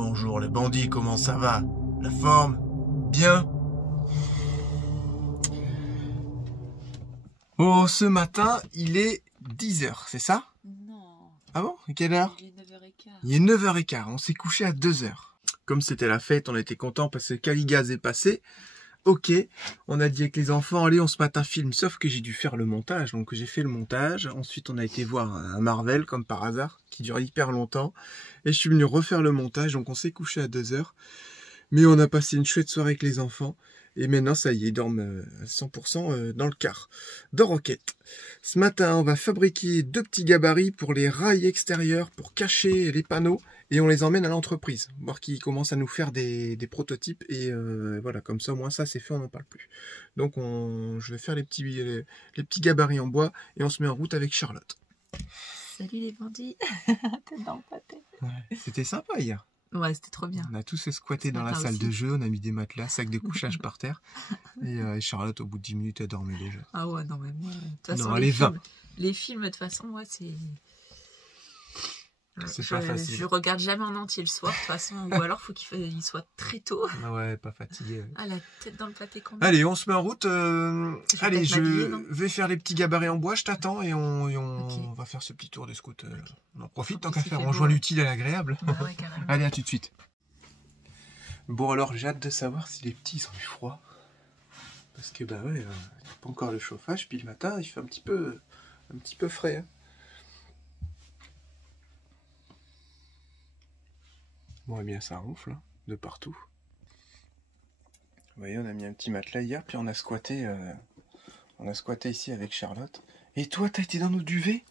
Bonjour les bandits, comment ça va? La forme? Bien? Oh, ce matin, il est 10h, c'est ça? Non. Ah bon? Quelle heure? Il est 9h15. Il est 9h15, on s'est couché à 2h. Comme c'était la fête, on était contents parce que Caligaz est passé. Ok, on a dit avec les enfants, allez, on se mate un film. Sauf que j'ai dû faire le montage, donc j'ai fait le montage. Ensuite, on a été voir un Marvel, comme par hasard, qui dure hyper longtemps. Et je suis venu refaire le montage, donc on s'est couché à 2h. Mais on a passé une chouette soirée avec les enfants. Et maintenant, ça y est, ils dorment à 100% dans le car, dans Roquette. Ce matin, on va fabriquer 2 petits gabarits pour les rails extérieurs, pour cacher les panneaux. Et on les emmène à l'entreprise, voir qu'ils commencent à nous faire des prototypes. Et voilà, comme ça, au moins ça, c'est fait, on n'en parle plus. Donc, je vais faire les petits gabarits en bois et on se met en route avec Charlotte. Salut les bandits. T'es dans le pâté. Ouais, c'était sympa hier. Ouais, c'était trop bien. On a tous squatté dans la salle de jeu, on a mis des matelas, sacs de couchage par terre. Et Charlotte, au bout de 10 minutes, elle dormait déjà. Ah ouais, non mais moi, de toute façon, Non, les films, de toute façon, moi, c'est... C'est pas facile. Je regarde jamais en entier le soir, de toute façon, ou alors faut qu'il soit très tôt. Ouais, pas fatigué. Ouais. Ah, la tête dans le pâté quand même. Allez, on se met en route. Allez, je m'habiller, vais faire les petits gabarits en bois, je t'attends et on Okay. va faire ce petit tour de scout. On en profite En tant plus, qu'à il faire, fait on beau, joint ouais. l'utile à l'agréable. Bah ouais, carrément. Allez, à tout de suite. Bon, alors j'ai hâte de savoir si les petits ils ont eu froid. Parce que bah ouais, il n'y a pas encore le chauffage, puis le matin il fait un petit peu frais. Hein. Bon, eh bien ça ronfle hein, de partout. Vous voyez, on a mis un petit matelas hier, puis on a squatté ici avec Charlotte. Et toi, t'as été dans nos duvets?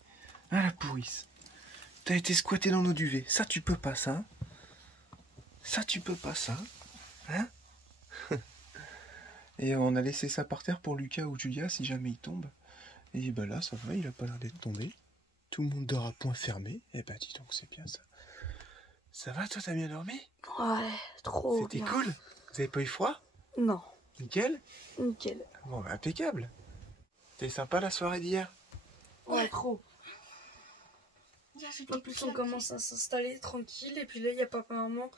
Ah la pourrisse. T'as été squatté dans nos duvets. Ça, tu peux pas, ça. Ça, tu peux pas, ça. Hein? Et on a laissé ça par terre pour Lucas ou Julia si jamais il tombe. Et ben là, ça va, il a pas l'air d'être tombé. Tout le monde dort à point fermé. Et ben dis donc, c'est bien ça. Ça va, toi, t'as bien dormi? Ouais, trop C'était bien. cool. Vous avez pas eu froid? Non, Nickel? nickel. Bon, bah, impeccable. C'était sympa la soirée d'hier? Ouais, trop. En plus, on commence à s'installer tranquille. Et puis là, il y a papa-maman.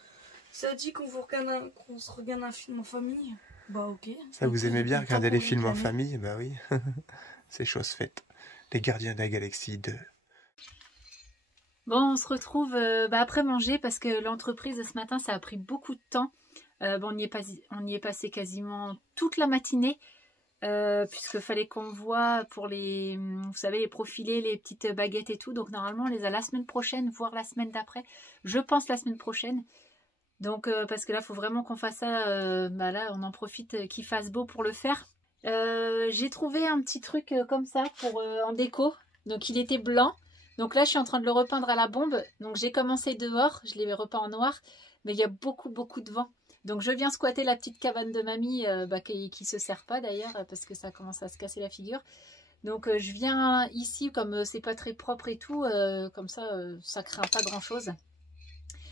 Ça dit qu'on se regarde un film en famille. Bah, ok. Ça, vous aimez bien regarder les films en famille. famille? Bah oui, c'est chose faite. Les Gardiens de la Galaxie 2. Bon, on se retrouve après manger parce que l'entreprise ce matin, ça a pris beaucoup de temps. On y est passé quasiment toute la matinée puisqu'il fallait qu'on voit pour vous savez, les profilés, les petites baguettes et tout. Donc normalement, on les a la semaine prochaine, voire la semaine d'après. Je pense la semaine prochaine. Donc parce que là, il faut vraiment qu'on fasse ça. Là, on en profite qu'il fasse beau pour le faire. J'ai trouvé un petit truc comme ça pour en déco. Donc il était blanc. Donc là, je suis en train de le repeindre à la bombe. Donc j'ai commencé dehors, je l'ai repeint en noir. Mais il y a beaucoup de vent. Donc je viens squatter la petite cabane de mamie qui se sert pas d'ailleurs parce que ça commence à se casser la figure. Donc je viens ici comme c'est pas très propre et tout. Comme ça, ça craint pas grand chose.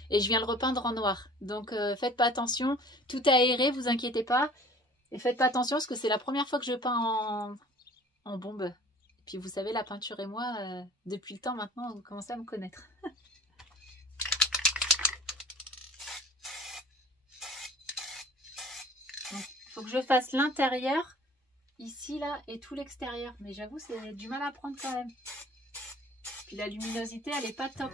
Et je viens le repeindre en noir. Donc faites pas attention. Tout est aéré, vous inquiétez pas. Et faites pas attention parce que c'est la première fois que je peins en bombe. Puis vous savez, la peinture et moi, depuis le temps maintenant, vous commencez à me connaître. Donc, il faut que je fasse l'intérieur, ici, là, et tout l'extérieur. Mais j'avoue, c'est du mal à prendre quand même. Puis la luminosité, elle est pas top.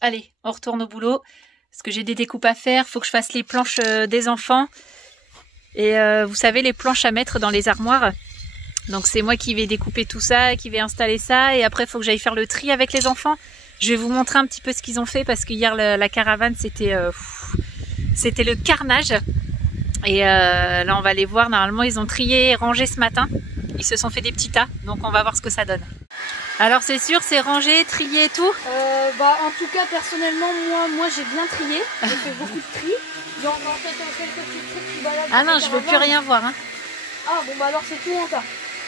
allez, on retourne au boulot. Parce que j'ai des découpes à faire. Faut que je fasse les planches des enfants. Et vous savez, les planches à mettre dans les armoires. Donc c'est moi qui vais découper tout ça, qui vais installer ça. Et après, il faut que j'aille faire le tri avec les enfants. Je vais vous montrer un petit peu ce qu'ils ont fait. Parce que hier, la caravane, c'était le carnage. Et là, on va les voir. Normalement, ils ont trié et rangé ce matin. Ils se sont fait des petits tas. Donc, on va voir ce que ça donne. Alors, c'est sûr, c'est rangé, trié et tout? En tout cas, personnellement, moi j'ai bien trié. J'ai fait beaucoup de tri. Il y a encore peut-être quelques petits trucs qui baladent. Ah non, je veux plus rien voir. Hein. Ah bon, bah alors c'est tout en tas.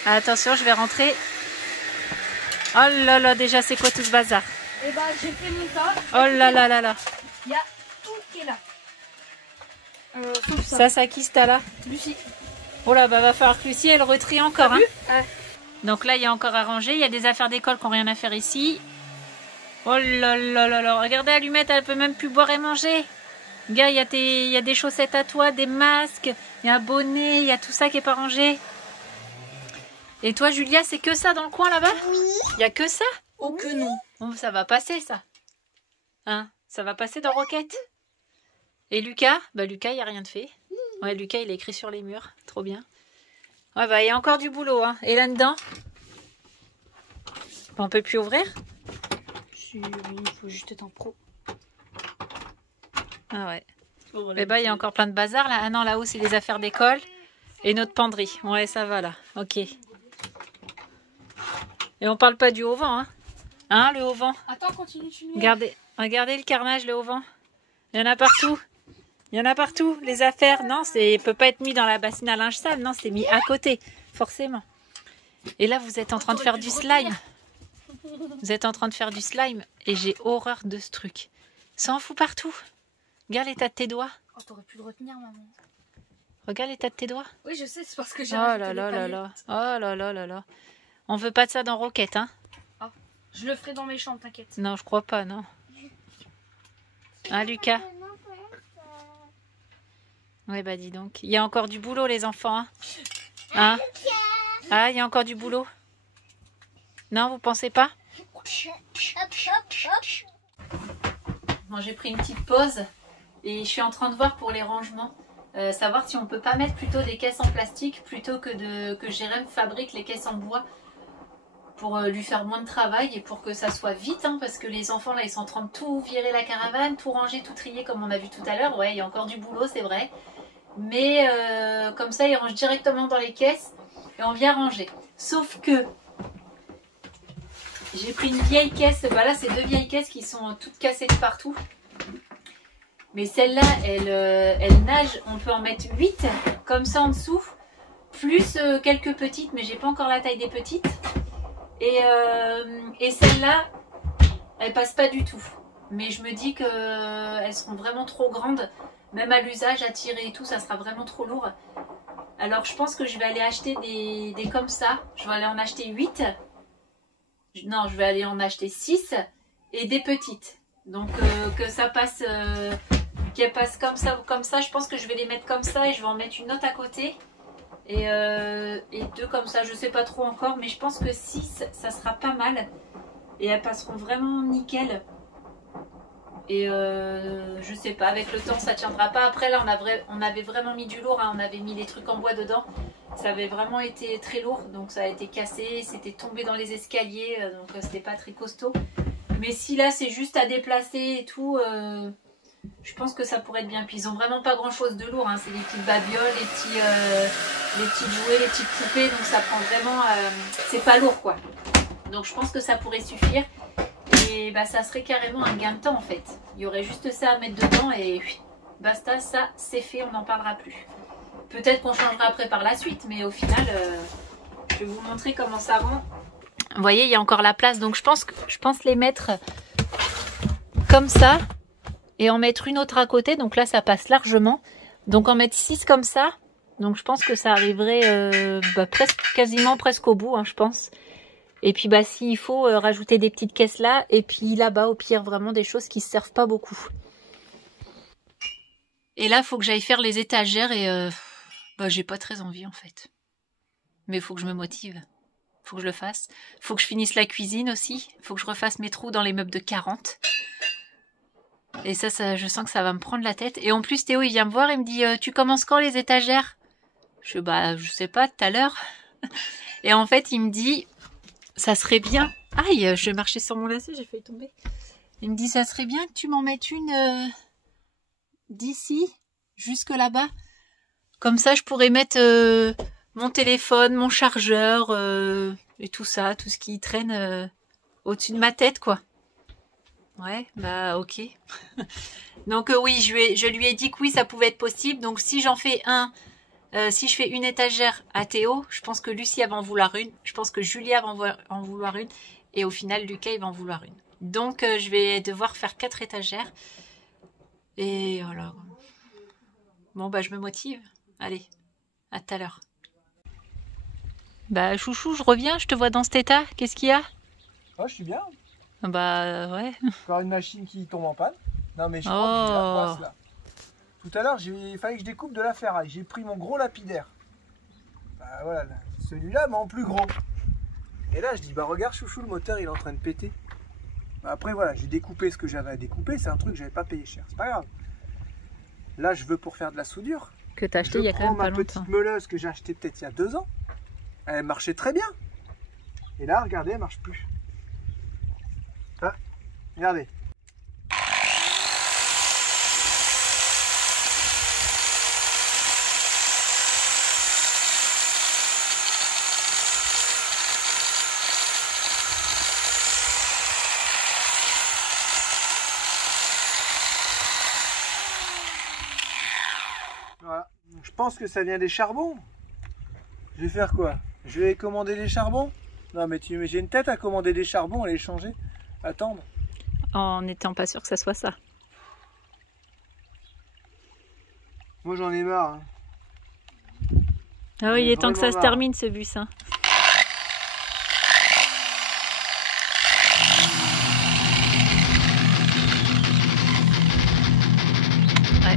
Attention, je vais rentrer. Oh là là, déjà, c'est quoi tout ce bazar? Et bah, j'ai fait mon tas. Oh là là là là. Il y a tout qui est là. Sauf ça. Ça, c'est qui c'est là? Lucie. Oh là, bah va falloir que Lucie, elle retrie encore. Hein. Ouais. Donc là, il y a encore à ranger. Il y a des affaires d'école qui n'ont rien à faire ici. Oh là là là là. Regardez, Allumette, elle peut même plus boire et manger. Gars, il y a des chaussettes à toi, des masques, il y a un bonnet, il y a tout ça qui n'est pas rangé. Et toi, Julia, c'est que ça dans le coin là-bas? Oui. Il n'y a que ça? Oh que non. Bon, ça va passer, ça. Hein? Ça va passer dans Roquette. Et Lucas? Bah, Lucas, il n'y a rien de fait. Ouais, Lucas, il est écrit sur les murs. Trop bien. Ouais, bah, il y a encore du boulot, hein. Et là-dedans? On peut plus ouvrir? Si, oui, il faut juste être en pro. Ah ouais. Et bah, il y a encore plein de bazar, là. Ah non, là-haut, c'est les affaires d'école. Et notre penderie. Ouais, ça va, là. Ok. Et on parle pas du haut-vent, hein. Hein, le haut-vent? Attends, continue, tu nous. Regardez le carnage, le haut-vent. Il y en a partout. Il y en a partout, les affaires. Non, il peut pas être mis dans la bassine à linge sale. Non, c'est mis à côté, forcément. Et là, vous êtes en train de faire du slime. Vous êtes en train de faire du slime. Et j'ai horreur de ce truc. Ça en fout partout. Regarde l'état de tes doigts. Oh, t'aurais pu le retenir, maman. Regarde l'état de tes doigts. Oui, je sais, c'est parce que j'ai Oh rajouté là des là là paillettes. là. Oh là là là là. On veut pas de ça dans Roquette, hein? Je le ferai dans mes chambres, t'inquiète. Non, je crois pas, non. Hein, Lucas? Ouais, bah dis donc. Il y a encore du boulot, les enfants. Hein? Hein? Ah, il y a encore du boulot. Non, vous pensez pas? Bon, j'ai pris une petite pause et je suis en train de voir pour les rangements. Savoir si on peut pas mettre plutôt des caisses en plastique plutôt que Jérém fabrique les caisses en bois pour lui faire moins de travail et pour que ça soit vite, hein, parce que les enfants là ils sont en train de tout virer la caravane, tout ranger, tout trier comme on a vu tout à l'heure. Ouais, il y a encore du boulot, c'est vrai, mais comme ça ils rangent directement dans les caisses et on vient ranger. Sauf que j'ai pris une vieille caisse, bah là c'est deux vieilles caisses qui sont toutes cassées de partout. Mais celle-là, elle nage, on peut en mettre 8 comme ça en dessous, plus quelques petites, mais j'ai pas encore la taille des petites. Et celle-là, elle passe pas du tout. Mais je me dis qu'elles seront vraiment trop grandes, même à l'usage, à tirer et tout, ça sera vraiment trop lourd. Alors je pense que je vais aller acheter des comme ça, je vais aller en acheter 8. Non, je vais aller en acheter 6 et des petites. Donc que ça passe... qu'elle passe comme ça, je pense que je vais les mettre comme ça et je vais en mettre une autre à côté et 2 comme ça, je sais pas trop encore, mais je pense que 6 ça sera pas mal et elles passeront vraiment nickel et je sais pas, avec le temps ça tiendra pas. Après là on avait vraiment mis du lourd, hein. On avait mis les trucs en bois dedans, ça avait vraiment été très lourd, donc ça a été cassé, c'était tombé dans les escaliers, donc c'était pas très costaud. Mais si là c'est juste à déplacer et tout, je pense que ça pourrait être bien. Puis ils ont vraiment pas grand chose de lourd, hein. C'est des petites babioles, les petits jouets, les petites poupées, donc ça prend vraiment, c'est pas lourd quoi. Donc je pense que ça pourrait suffire et bah ça serait carrément un gain de temps en fait. Il y aurait juste ça à mettre dedans et basta, ça c'est fait, on n'en parlera plus. Peut-être qu'on changera après par la suite, mais au final je vais vous montrer comment ça rend. Vous voyez, il y a encore la place, donc je pense les mettre comme ça et en mettre une autre à côté, donc là ça passe largement. Donc en mettre 6 comme ça, donc je pense que ça arriverait quasiment presque au bout, hein, je pense. Et puis bah s'il faut rajouter des petites caisses là, et puis là-bas au pire vraiment des choses qui ne servent pas beaucoup. Et là il faut que j'aille faire les étagères et j'ai pas très envie en fait. Mais il faut que je me motive. Faut que je le fasse. Faut que je finisse la cuisine aussi. Faut que je refasse mes trous dans les meubles de 40. Et ça, je sens que ça va me prendre la tête. Et en plus, Théo, il vient me voir, il me dit tu commences quand les étagères? Bah, je sais pas, tout à l'heure. Et en fait, il me dit ça serait bien. Aïe, je marchais sur mon lacet, j'ai failli tomber. Il me dit ça serait bien que tu m'en mettes une d'ici jusque là-bas. Comme ça, je pourrais mettre mon téléphone, mon chargeur et tout ça, tout ce qui traîne au-dessus de ma tête, quoi. Ouais, bah ok. Donc oui, je lui ai dit que oui, ça pouvait être possible. Donc si j'en fais si je fais une étagère à Théo, je pense que Lucie va en vouloir une. Je pense que Julia va en vouloir une. Et au final, Lucas, il va en vouloir une. Donc je vais devoir faire 4 étagères. Et voilà. Bon, bah je me motive. Allez, à tout à l'heure. Bah chouchou, je reviens, je te vois dans cet état. Qu'est-ce qu'il y a? Oh, je suis bien. Bah ouais. Encore une machine qui tombe en panne. Non mais je crois que j'ai la poisse là. Tout à l'heure, il fallait que je découpe de la ferraille. J'ai pris mon gros lapidaire. Bah voilà, celui-là mais en plus gros. Et là je dis bah regarde chouchou, le moteur il est en train de péter. Bah, après voilà, j'ai découpé ce que j'avais à découper. C'est un truc que j'avais pas payé cher. C'est pas grave. Là je veux pour faire de la soudure. Que t'as acheté il y a quand même pas longtemps. Je prends ma petite meuleuse que j'ai achetée peut-être il y a 2 ans. Elle marchait très bien. Et là regardez, elle marche plus. Ah, regardez. Voilà. Je pense que ça vient des charbons. Je vais faire quoi? Je vais commander des charbons? Non mais j'ai une tête à commander des charbons, à les changer, attendre. En n'étant pas sûr que ça soit ça. Moi j'en ai marre. Hein. Ah oui, il est temps que ça se termine ce bus. Hein. Ouais.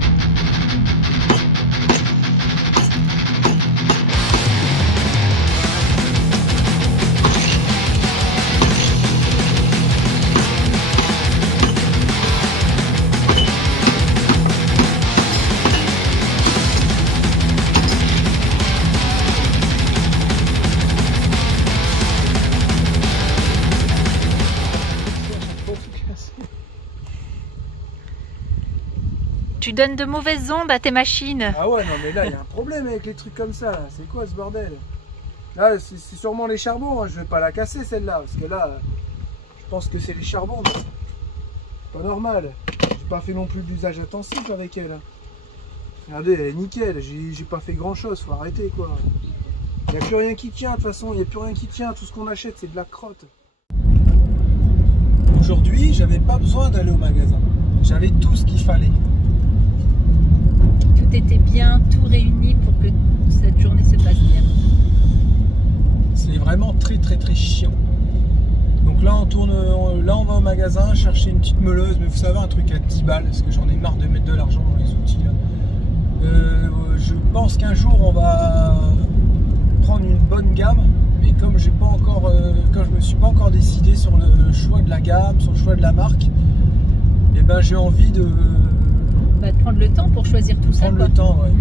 Tu donnes de mauvaises ondes à tes machines. Ah ouais, non mais là il y a un problème avec les trucs comme ça. C'est quoi ce bordel? Là c'est sûrement les charbons, hein. Je vais pas la casser celle-là. Parce que là, je pense que c'est les charbons. C'est pas normal. J'ai pas fait non plus d'usage intensif avec elle. Regardez, elle est nickel. J'ai pas fait grand chose, faut arrêter quoi. Il n'y a plus rien qui tient de toute façon, il n'y a plus rien qui tient. Tout ce qu'on achète c'est de la crotte. Aujourd'hui, j'avais pas besoin d'aller au magasin. J'avais tout ce qu'il fallait. Tout était bien, tout réuni pour que cette journée se passe bien. C'est vraiment très chiant. Donc là on tourne, là on va au magasin chercher une petite meuleuse, mais vous savez un truc à 10 balles, parce que j'en ai marre de mettre de l'argent dans les outils. Je pense qu'un jour on va prendre une bonne gamme, mais comme j'ai pas encore, quand je me suis pas encore décidé sur le choix de la gamme, sur le choix de la marque, et ben j'ai envie de prendre le temps pour choisir tout ça. Prendre le temps, ouais.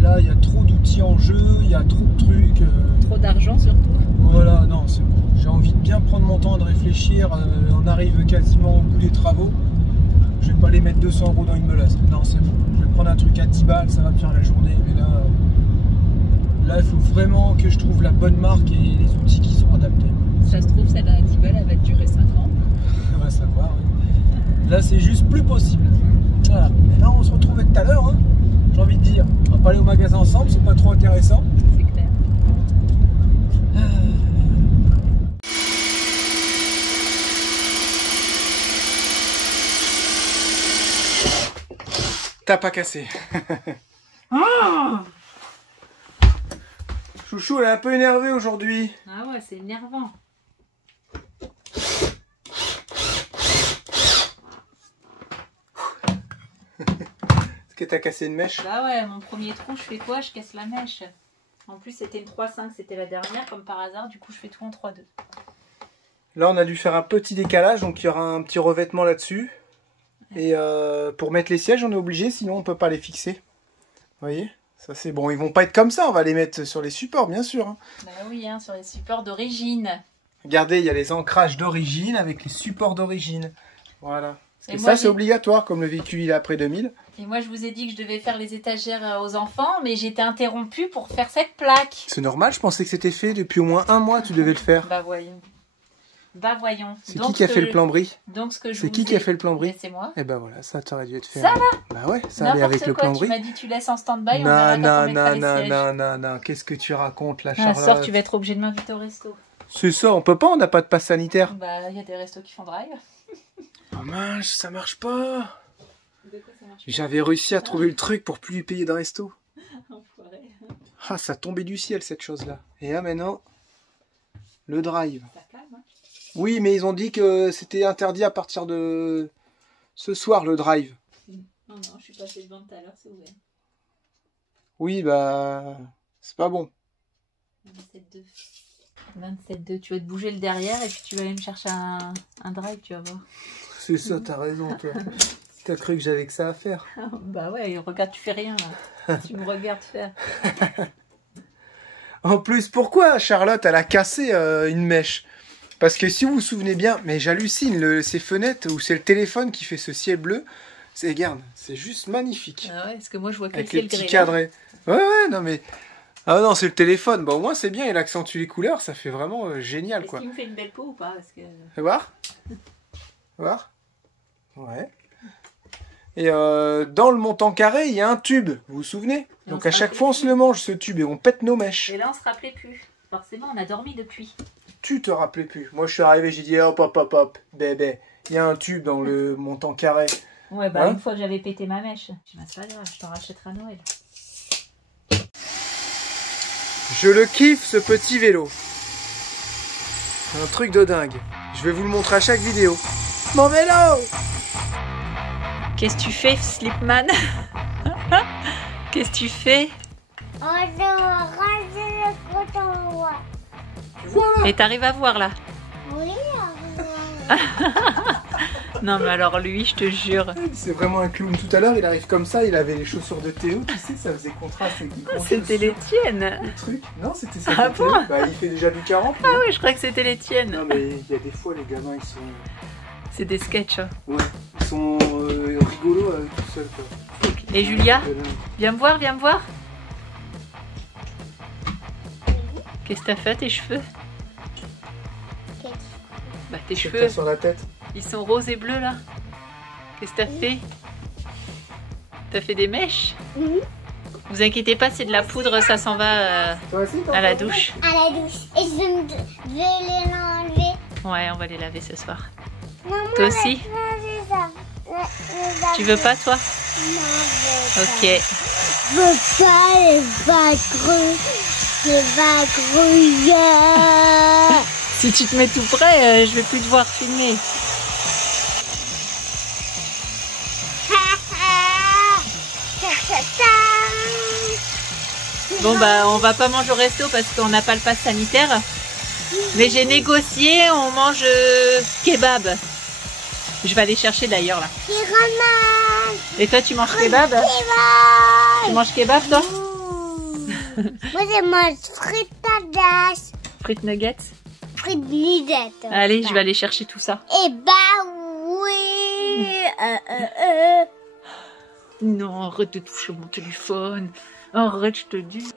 Là, il y a trop d'outils en jeu, il y a trop de trucs. Trop d'argent surtout. Voilà, non, c'est bon. J'ai envie de bien prendre mon temps, de réfléchir. On arrive quasiment au bout des travaux. Je vais pas les mettre 200 € dans une meuleuse. Non, c'est bon. Je vais prendre un truc à 10 balles, ça va me faire la journée. Mais là, il faut vraiment que je trouve la bonne marque et les outils qui sont adaptés. Ça se trouve, celle à 10 balles, elle va durer 5 ans. On va savoir. Ouais. Là, c'est juste plus possible. Voilà. Et là, on se retrouvait tout à l'heure. Hein. J'ai envie de dire, on va pas aller au magasin ensemble, c'est pas trop intéressant. C'est clair. T'as pas cassé. Oh Chouchou, elle est un peu énervée aujourd'hui. Ah ouais, c'est énervant. Est-ce que t'as cassé une mèche? Bah ouais, mon premier trou, je fais quoi? Je casse la mèche. En plus, c'était une 3,5, c'était la dernière, comme par hasard. Du coup, je fais tout en 3,2. Là, on a dû faire un petit décalage, donc il y aura un petit revêtement là-dessus. Et pour mettre les sièges, on est obligé, sinon on peut pas les fixer. Vous voyez? Ça c'est bon, ils vont pas être comme ça, on va les mettre sur les supports, bien sûr. Hein. Bah oui, hein, sur les supports d'origine. Regardez, il y a les ancrages d'origine avec les supports d'origine. Voilà. Parce Et que moi, ça, c'est obligatoire, comme le véhicule il est après 2000. Et moi, je vous ai dit que je devais faire les étagères aux enfants, mais j'ai été interrompue pour faire cette plaque. C'est normal, je pensais que c'était fait depuis au moins 1 mois, tu devais le faire. Bah voyons. Bah voyons. C'est qui a fait le plambris? Donc ce que je C'est qui a fait le plambris? C'est moi. Eh ben voilà, ça t'aurait dû être fait. Ça va? Bah ouais, ça allait avec le plambris. Tu m'as dit tu laisses en stand-by, on Non, verra quand non, on mettra non, les non, sièges. non, qu'est-ce que tu racontes là, Un Charlotte? soir, tu vas être obligé de m'inviter au resto. C'est ça, on peut pas, on n'a pas de passe sanitaire. Bah, il y a des restos qui font drive. Oh mince, ça marche pas. De quoi ça marche? J'avais réussi à trouver le truc pour plus lui payer de resto. Enfoiré. Ah, ça tombait du ciel cette chose-là. Et là maintenant, le drive. Ça calme, hein? Oui, mais ils ont dit que c'était interdit à partir de ce soir le drive. Non, je suis passée devant tout à l'heure, c'est ouvert. Oui, bah, c'est pas bon. 27,2. 27,2. Tu vas te bouger le derrière et puis tu vas aller me chercher un drive, tu vas voir. C'est ça, t'as raison, toi. T'as cru que j'avais que ça à faire. Bah ouais, regarde, tu fais rien là. Tu me regardes faire. En plus, pourquoi Charlotte, elle a cassé une mèche? Parce que si vous vous souvenez bien, mais j'hallucine, ces fenêtres où c'est le téléphone qui fait ce ciel bleu, regarde, c'est juste magnifique. Ah ouais, parce que moi je vois que avec le les ciel petits gris. cadrés. Ouais, non mais... Ah non, c'est le téléphone. Bah au moins c'est bien, il accentue les couleurs, ça fait vraiment génial Est-ce quoi. qu'il me fait une belle peau ou pas? Parce que... Fais voir. Voir. Ouais. Et dans le montant carré, il y a un tube, vous vous souvenez? Donc à chaque fois on se le mange ce tube et on pète nos mèches. Et là on se rappelait plus. Forcément on a dormi depuis. Tu te rappelais plus. Moi je suis arrivé, j'ai dit hop, bébé. Il y a un tube dans le montant carré. Ouais, bah Hein? une fois que j'avais pété ma mèche. Je dis, bah, c'est pas grave, je t'en rachèterai à Noël. Je le kiffe ce petit vélo. Un truc de dingue. Je vais vous le montrer à chaque vidéo. Mon vélo! Qu'est-ce que tu fais, Slipman? Qu'est-ce que tu fais? On doit raser le coton. Voilà. Et t'arrives à voir là? Oui, Non mais alors lui, je te jure. C'est vraiment un clown. Tout à l'heure, il arrive comme ça, il avait les chaussures de Théo, tu sais, ça faisait contraste avec les grosses C'était les chaussures, tiennes. le truc. Non, c'était ça. Ah de Théo. bon? Bah, il fait déjà du 40. Ah oui, je croyais que c'était les tiennes. Non, mais il y a des fois, les gamins, ils sont... C'est des sketchs. Hein. Ouais, ils sont rigolos tout seuls, quoi. Et Julia? Viens me voir, viens me voir. Qu'est-ce que t'as fait à tes cheveux? Bah tes Sur cheveux, sur la tête. ils sont roses et bleus là. Qu'est-ce que t'as fait? T'as fait des mèches? Oui. Vous inquiétez pas, c'est de la poudre, ça s'en va Toi aussi, à la douche. à la douche. Et je vais les enlever. Ouais, on va les laver ce soir. Maman, Toi aussi? Tu veux pas toi? Non, Ok. je veux pas les bagrouilles. Si tu te mets tout près, je vais plus devoir filmer. Bon bah on va pas manger au resto parce qu'on n'a pas le pass sanitaire. Mais j'ai négocié, on mange kebab. Je vais aller chercher d'ailleurs là. Et toi tu manges kebab? Tu manges kebab toi? Moi je mange frites Frites nuggets? frites nuggets. Allez, je vais aller chercher tout ça. Eh bah oui. Non, arrête de toucher mon téléphone. Arrête, je te dis.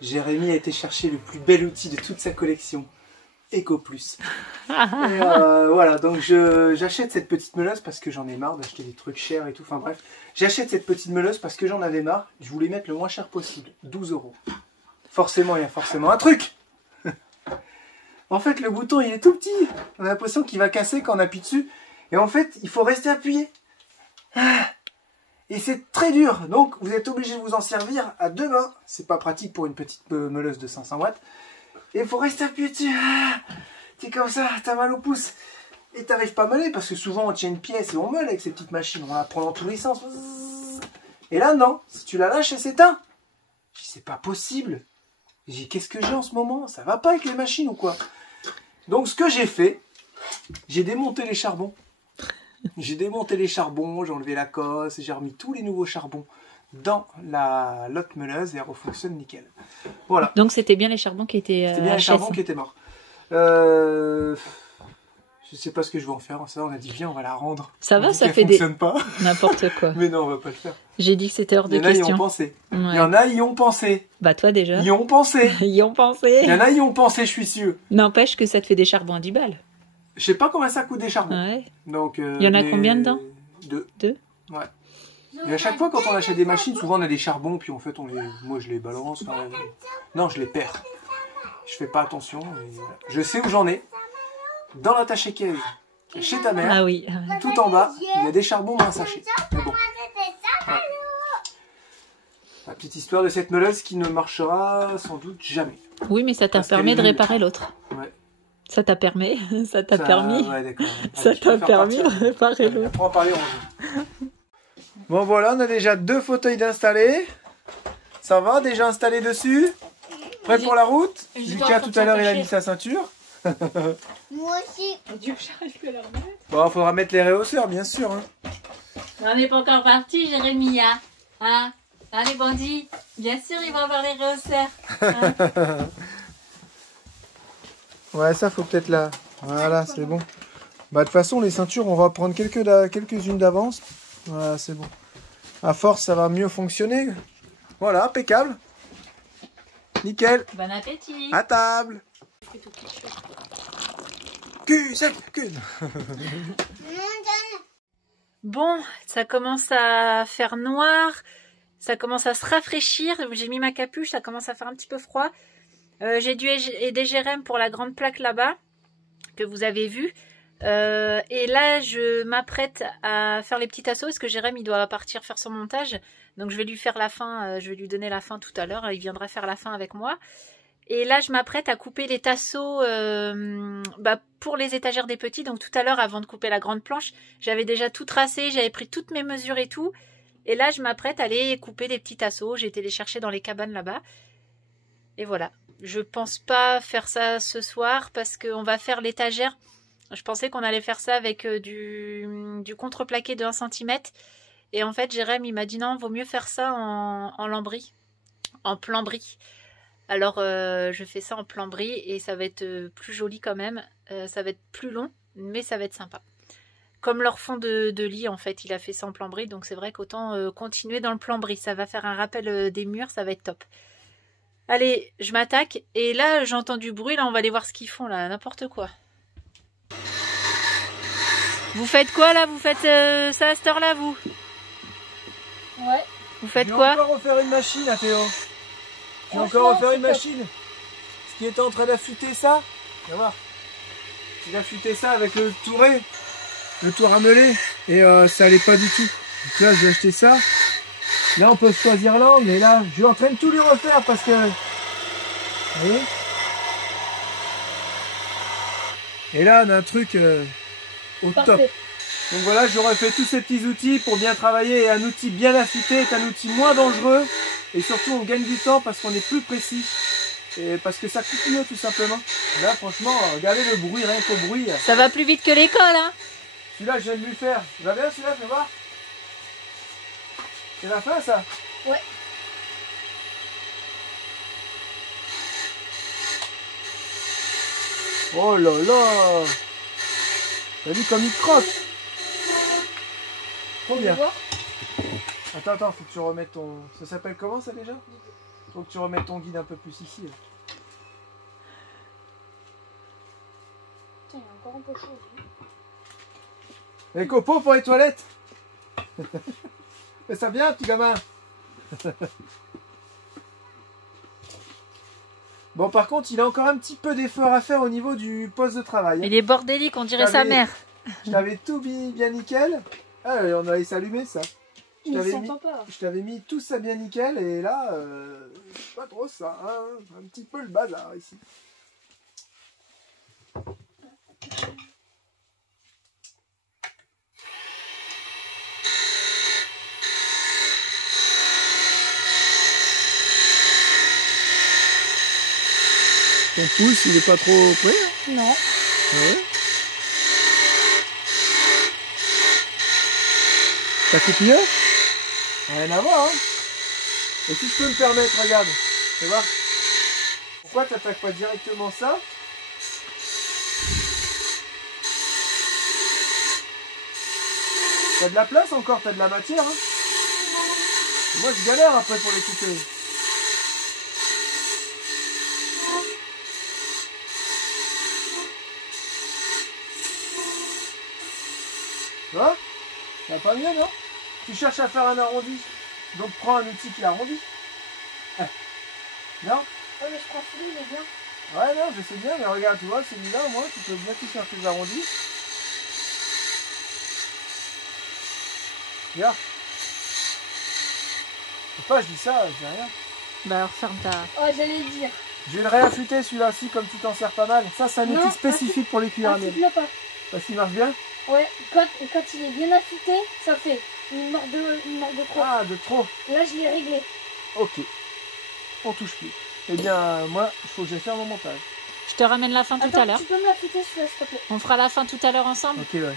Jérémy a été chercher le plus bel outil de toute sa collection. EcoPlus. Et voilà, donc j'achète cette petite meuleuse parce que j'en ai marre d'acheter des trucs chers et tout. Enfin bref, j'achète cette petite meuleuse parce que j'en avais marre. Je voulais mettre le moins cher possible, 12 €. Forcément, il y a forcément un truc. En fait, le bouton, il est tout petit. On a l'impression qu'il va casser quand on appuie dessus. Et en fait, il faut rester appuyé. Et c'est très dur. Donc, vous êtes obligé de vous en servir à deux mains. C'est pas pratique pour une petite meuleuse de 500 watts. Et il faut rester appuyé dessus. T'es comme ça, t'as mal au pouce. Et t'arrives pas à meuler parce que souvent on tient une pièce et on meule avec ces petites machines. On la prend dans tous les sens. Et là, non. Si tu la lâches, elle s'éteint. Je dis, c'est pas possible. J'ai dit, qu'est-ce que j'ai en ce moment? Ça va pas avec les machines ou quoi? Donc, ce que j'ai fait, j'ai démonté les charbons. J'ai démonté les charbons, j'ai enlevé la cosse, j'ai remis tous les nouveaux charbons dans la lotte meuleuse et elle refonctionne nickel. Voilà. Donc c'était bien les charbons qui étaient C'était bien les HS. charbons qui étaient morts. Je sais pas ce que je vais en faire. Ça, on a dit viens, on va la rendre. Ça On va, dit ça qu'elle fait des... fonctionne pas. N'importe quoi. Mais non, on va pas le faire. J'ai dit que c'était hors Il de y en a, y ont question. pensé. Ouais. Il y en a, y ont pensé. Bah toi déjà. Y ont pensé. Y ont pensé. Il y en a, y ont pensé, je suis sûr. N'empêche que ça te fait des charbons à 10 balles. Je sais pas combien ça coûte des charbons. Ouais. Donc, Il y en a mais- combien dedans? 2. Deux. Ouais. Et à chaque fois, quand on achète des machines, souvent on a des charbons, puis en fait, moi je les balance. Enfin, non, je les perds. Je fais pas attention. Et voilà. Je sais où j'en ai. Dans la tâche caisse, chez ta mère, Ah oui. tout en bas, il y a des charbons dans un sachet. Mais bon. Voilà. La petite histoire de cette meuleuse qui ne marchera sans doute jamais. Oui, mais ça t'a Parce qu'elle permis est de nulle. réparer l'autre. Ouais. Ça t'a permis. Ça t'a Ça- permis. Ouais, d'accord. Ça Allez, je t'a préfère permis de partir. réparer Allez, l'autre. après, on va parler rangement. Bon voilà, on a déjà 2 fauteuils d'installer. Ça va, déjà installé dessus. Prêt pour la route. Lucas tout à l'heure il a mis sa ceinture. Moi aussi. Dieu, j'arrive plus à la remettre. Bon, faudra mettre les réhausseurs bien sûr. Hein. On n'est pas encore parti, Jérémy. Hein, les bandits. Bien sûr, ils vont avoir les réhausseurs. Hein. Ouais, ça faut peut-être là. Voilà, c'est bon. Bah de toute façon les ceintures, on va prendre quelques-unes d'avance. Voilà, c'est bon. À force, ça va mieux fonctionner. Voilà, impeccable. Nickel. Bon appétit. À table. Cul. Bon, ça commence à faire noir, ça commence à se rafraîchir. J'ai mis ma capuche, ça commence à faire un petit peu froid. J'ai dû aider Jérém pour la grande plaque là-bas, que vous avez vue. Et là, je m'apprête à faire les petits tasseaux, parce que Jérém, il doit partir faire son montage. Donc je vais lui faire la fin, je vais lui donner la fin tout à l'heure. Il viendra faire la fin avec moi. Et là, je m'apprête à couper les tasseaux pour les étagères des petits. Donc tout à l'heure, avant de couper la grande planche, j'avais déjà tout tracé, j'avais pris toutes mes mesures et tout. Et là, je m'apprête à aller couper des petits tasseaux. J'ai été les chercher dans les cabanes là-bas. Et voilà. Je pense pas faire ça ce soir parce qu'on va faire l'étagère. Je pensais qu'on allait faire ça avec du contreplaqué de 1 cm. Et en fait, Jérém, il m'a dit non, vaut mieux faire ça en lambris, en plan-bris. Alors, je fais ça en plan-bris et ça va être plus joli quand même. Ça va être plus long, mais ça va être sympa. Comme leur fond de lit, en fait, il a fait ça en plan-bris. Donc, c'est vrai qu'autant continuer dans le plan-bris. Ça va faire un rappel des murs, ça va être top. Allez, je m'attaque. Et là, j'entends du bruit. Là, on va aller voir ce qu'ils font, là. N'importe quoi. Vous faites quoi, là? Vous faites ça à cette heure-là, vous? Ouais. Vous faites Je vais quoi? encore refaire une machine, à Théo. Je vais Franchement, encore refaire c'est une top. machine. Ce qui était en train d'affûter ça. Tu vas voir. Il a affûté ça avec le touret. Le tour à meuler. Et ça allait pas du tout. Donc là, j'ai acheté ça. Là, on peut choisir l'angle. Et là, je suis en train de tout lui refaire parce que... Vous voyez? Et là, on a un truc au top. Parfait. Donc voilà, je refais tous ces petits outils pour bien travailler. Et un outil bien affûté est un outil moins dangereux. Et surtout, on gagne du temps parce qu'on est plus précis. Et parce que ça coupe mieux, tout simplement. Là, franchement, regardez le bruit, rien qu'au bruit. Ça va plus vite que l'école, hein? Celui-là, je viens de lui faire. Il va bien, celui-là, fais voir. C'est la fin, ça? Ouais. Oh là là! T'as vu comme il croque? Trop bien. Attends, faut que tu remettes ton... Ça s'appelle comment ça déjà? Faut que tu remettes ton guide un peu plus ici. Putain, il est encore un peu chaud. Les copeaux pour les toilettes. Fais ça bien, petit gamin. Bon, par contre, il a encore un petit peu d'effort à faire au niveau du poste de travail. Il est bordélique, on dirait sa mère. Je t'avais tout mis bien nickel. Ah, on allait s'allumer ça. Je Il t'avais s'entend pas. Je t'avais mis tout ça bien nickel et là, pas trop ça. Hein, un petit peu le bazar ici. Ton pouce, il est pas trop prêt? Non. Ah ouais. Ça coupe mieux? Rien à voir, hein. Et si je peux me permettre, regarde. Tu vois? Pourquoi t'attaques pas directement ça? T'as de la place encore, t'as de la matière, hein. Moi je galère après pour les couper. Tu vois? Ça va pas mieux, non? Tu cherches à faire un arrondi, donc prends un outil qui arrondit. Non? Ouais, mais je prends celui, il est bien. Ouais, non, je sais bien, mais regarde, tu vois, celui-là, moi, tu peux bien tout faire tes arrondis. Regarde. Je sais pas, je dis ça, je dis rien. Bah alors ferme ta... Oh, j'allais le dire. Je vais le réaffûter celui-là-ci, comme tu t'en sers pas mal. Ça, c'est un outil Non, spécifique pour les cuillères à miel. Affûte-le pas. Parce qu'il marche bien? Ouais, quand il est bien affûté, ça fait une mort de trop. Ah, de trop. Là, je l'ai réglé. Ok. On touche plus. Eh bien, moi, il faut que j'aille faire mon montage. Je te ramène la fin tout Attends, à l'heure. tu peux me l'affûter celui-là, s'il te plaît? On fera la fin tout à l'heure ensemble. Ok, ouais.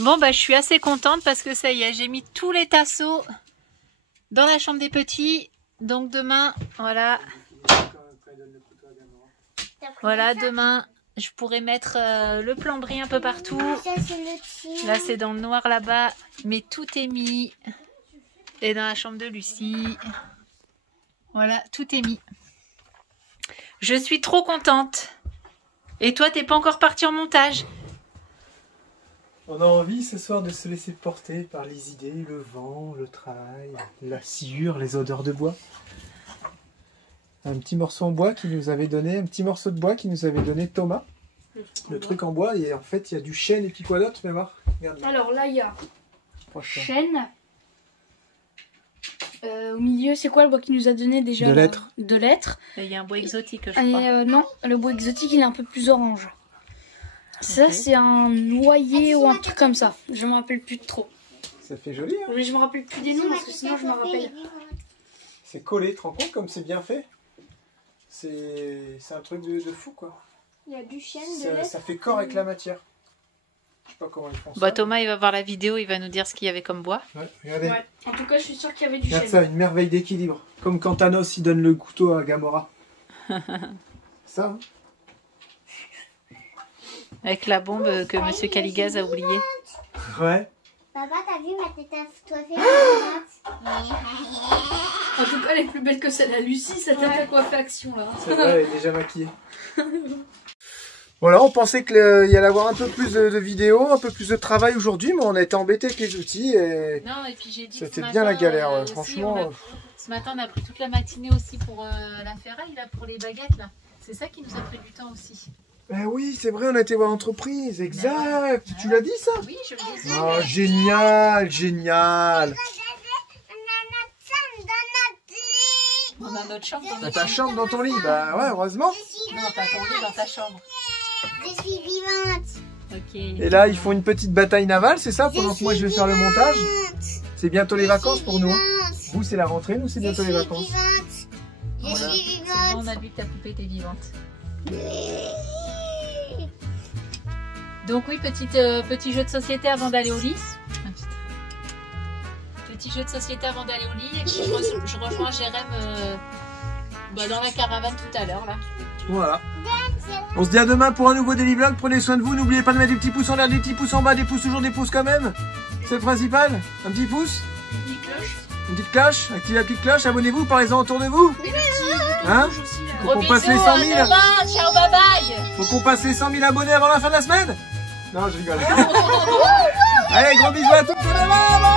Bon, bah je suis assez contente parce que ça y est, j'ai mis tous les tasseaux dans la chambre des petits. Donc demain, voilà. Voilà, demain, je pourrai mettre le plomberie un peu partout. Ça, c'est le tien. Là, c'est dans le noir là-bas, mais tout est mis. Et dans la chambre de Lucie. Voilà, tout est mis. Je suis trop contente. Et toi, t'es pas encore parti en montage? On a envie ce soir de se laisser porter par les idées, le vent, le travail, la sciure, les odeurs de bois. Un petit morceau en bois qui nous avait donné, un petit morceau de bois qui nous avait donné Thomas. Le truc en bois, et en fait il y a du chêne et puis quoi d'autre? Fais voir. Regarde. Alors là, il y a Franchement. chêne. Au milieu, c'est quoi le bois qu'il nous a donné déjà? De là lettres. De lettres. Il y a un bois exotique, je Et crois. non, le bois exotique, il est un peu plus orange. Ça, Ok. c'est un noyer ou un truc comme ça. Je me rappelle plus de trop. Ça fait joli, hein? Mais je me rappelle plus des noms parce que sinon je me rappelle. C'est collé, tu te rends compte comme c'est bien fait? C'est un truc de fou quoi. Il y a du chêne, Ça fait corps avec la matière. Je sais pas comment ils font ça. Bah, Thomas, il va voir la vidéo, il va nous dire ce qu'il y avait comme bois. Ouais, regardez. Ouais. En tout cas, je suis sûre qu'il y avait du Regarde chêne. ça, une merveille d'équilibre. Comme quand Thanos il donne le couteau à Gamora. Ça, hein? Avec la bombe que Monsieur Caligaz a oubliée. Ouais. Papa, t'as vu ma tête à coiffer? En tout cas, elle est plus belle que celle à Lucie. Cette tête à coiffer action là. C'est vrai, elle est déjà maquillée. Voilà, on pensait qu'il y allait avoir un peu plus de vidéos, un peu plus de travail aujourd'hui, mais on a été embêtés avec les outils et Non, et puis j'ai dit c'était bien la galère. Ouais. Franchement, Ce matin, on a pris toute la matinée aussi pour la ferraille, là, pour les baguettes, là. C'est ça qui nous a pris du temps aussi. ben oui, c'est vrai, on a été voir l'entreprise, exact. Tu l'as dit ça? Oui, je le disais. Oh, génial, génial. On a notre chambre dans Dans notre ta chambre, dans ton lit, bah ouais, heureusement. Non, t'as ton lit dans ta chambre. Je suis vivante. Ok. Et là, ils font une petite bataille navale, c'est ça, pendant que moi je vais faire le montage. C'est bientôt les vacances pour nous. Hein. Vous, c'est la rentrée, nous, c'est bientôt les vacances. Je Voilà. suis C'est vivante. bon, on a vu que ta poupée était vivante. Donc oui, petit jeu de société avant d'aller au lit. Petit jeu de société avant d'aller au lit. Et puis je rejoins Jérém dans la caravane tout à l'heure là. Voilà. On se dit à demain pour un nouveau Daily Vlog. Prenez soin de vous. N'oubliez pas de mettre des petits pouces en l'air, des petits pouces en bas, des pouces, toujours des pouces quand même. C'est le principal. Un petit pouce. Une cloche. Une petite cloche. Activez la petite cloche. Abonnez-vous. Parlez-en autour de vous. Et le petit Hein rouge aussi là. Faut Gros qu'on passe les bisous, 100 à 000. demain, ciao, bye bye. Faut qu'on passe les 100 000 abonnés avant la fin de la semaine. Non, je rigole. Allez, gros bisous à tous. À demain.